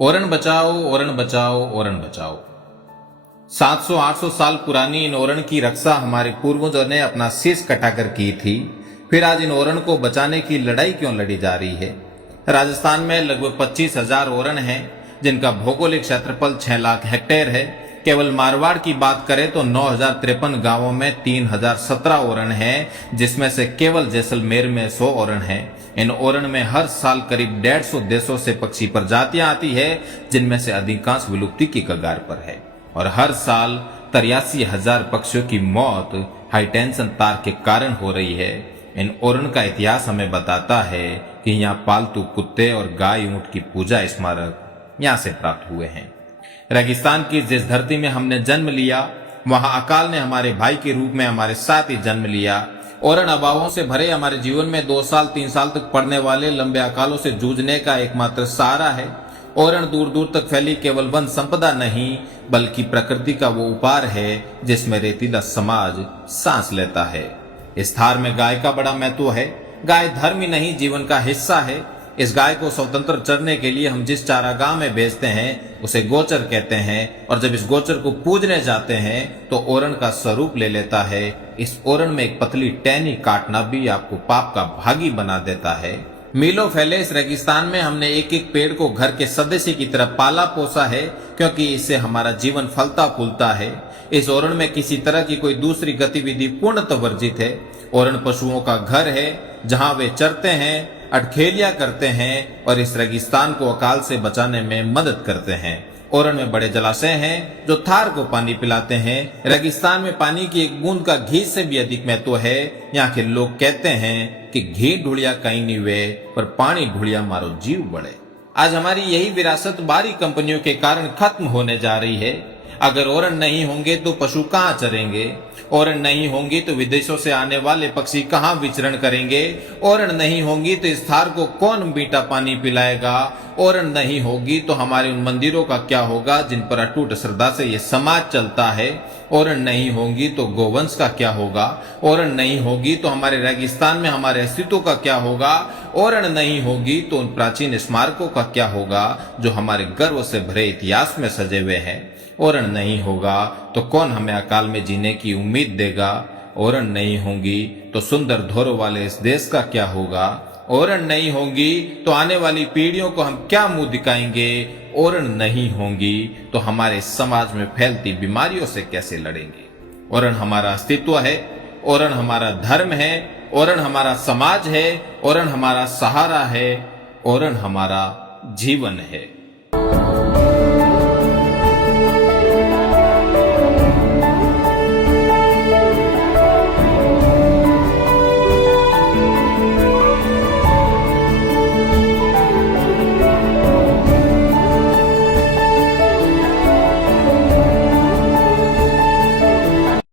ओरण बचाओ, ओरण बचाओ, ओरण बचाओ। 700-800 साल पुरानी इन ओरण की रक्षा हमारे पूर्वजों ने अपना शीश कटाकर की थी। फिर आज इन ओरण को बचाने की लड़ाई क्यों लड़ी जा रही है? राजस्थान में लगभग 25,000 ओरण हैं, जिनका भौगोलिक क्षेत्रफल 6 लाख हेक्टेयर है। केवल मारवाड़ की बात करें तो 9,053 गांवों में 3,017 ओरण हैं, जिसमें से केवल जैसलमेर में 100 ओरण हैं। इन ओरण में हर साल करीब 150 देशों से पक्षी प्रजातियां आती है, जिनमें से अधिकांश विलुप्ति की कगार पर है। और हर साल 83,000 पक्षियों की मौत हाई टेंशन तार के कारण हो रही है। इन ओरण का इतिहास हमें बताता है कि यहाँ पालतू कुत्ते और गाय ऊंट की पूजा स्मारक यहाँ से प्राप्त हुए हैं। रेगिस्तान की जिस धरती में हमने जन्म लिया, वहां अकाल ने हमारे भाई के रूप में हमारे साथ ही जन्म लिया। ओरण अभावों से भरे हमारे जीवन में 2 साल 3 साल तक पड़ने वाले लंबे अकालों से जूझने का एकमात्र सहारा है। ओरण दूर दूर तक फैली केवल वन संपदा नहीं, बल्कि प्रकृति का वो उपहार है जिसमें रेतीला समाज सांस लेता है। इस थार में गाय का बड़ा महत्व है। गाय धर्म ही नहीं, जीवन का हिस्सा है। इस गाय को स्वतंत्र चरने के लिए हम जिस चारागाह में भेजते हैं उसे गोचर कहते हैं, और जब इस गोचर को पूजने जाते हैं तो ओरण का स्वरूप ले लेता है। इस ओरण में एक पतली टहनी काटना भी आपको पाप का भागी बना देता है। मीलों फैले इस रेगिस्तान में हमने एक एक पेड़ को घर के सदस्य की तरह पाला पोसा है, क्योंकि इससे हमारा जीवन फलता फूलता है। इस ओरण में किसी तरह की कोई दूसरी गतिविधि पूर्णतः वर्जित है। ओरण पशुओं का घर है, जहां वे चरते हैं, अटखेलियां करते हैं और इस रेगिस्तान को अकाल से बचाने में मदद करते हैं। ओरण में बड़े जलाशय हैं जो थार को पानी पिलाते हैं। रेगिस्तान में पानी की एक बूंद का घी से भी अधिक महत्व है। यहाँ के लोग कहते हैं कि घी ढूलिया कहीं नहीं वे, पर पानी ढूलिया मारो जीव बढ़े। आज हमारी यही विरासत बाहरी कंपनियों के कारण खत्म होने जा रही है। अगर ओरण नहीं होंगे तो पशु कहाँ चरेंगे? ओरण नहीं होंगी तो विदेशों से आने वाले पक्षी कहाँ विचरण करेंगे? ओरण नहीं होंगी तो इस थार को कौन मीठा पानी पिलाएगा? ओरण नहीं होगी तो हमारे उन मंदिरों का क्या होगा जिन पर अटूट श्रद्धा से ये समाज चलता है? ओरण नहीं होंगी तो गोवंश का क्या होगा? ओरण नहीं होगी तो हमारे रेगिस्तान में हमारे अस्तित्व का क्या होगा? ओरण नहीं होगी तो उन प्राचीन स्मारकों का क्या होगा जो हमारे गर्व से भरे इतिहास में सजे हुए हैं? ओरण नहीं होगा तो कौन हमें अकाल में जीने की उम्मीद देगा? ओरण नहीं होंगी तो सुंदर धोरों वाले इस देश का क्या होगा? ओरण नहीं होंगी तो आने वाली पीढ़ियों को हम क्या मुंह दिखाएंगे? ओरण नहीं होंगी तो हमारे समाज में फैलती बीमारियों से कैसे लड़ेंगे? ओरण हमारा अस्तित्व है, ओरण हमारा धर्म है, ओरण हमारा समाज है, ओरण हमारा सहारा है, ओरण हमारा जीवन है।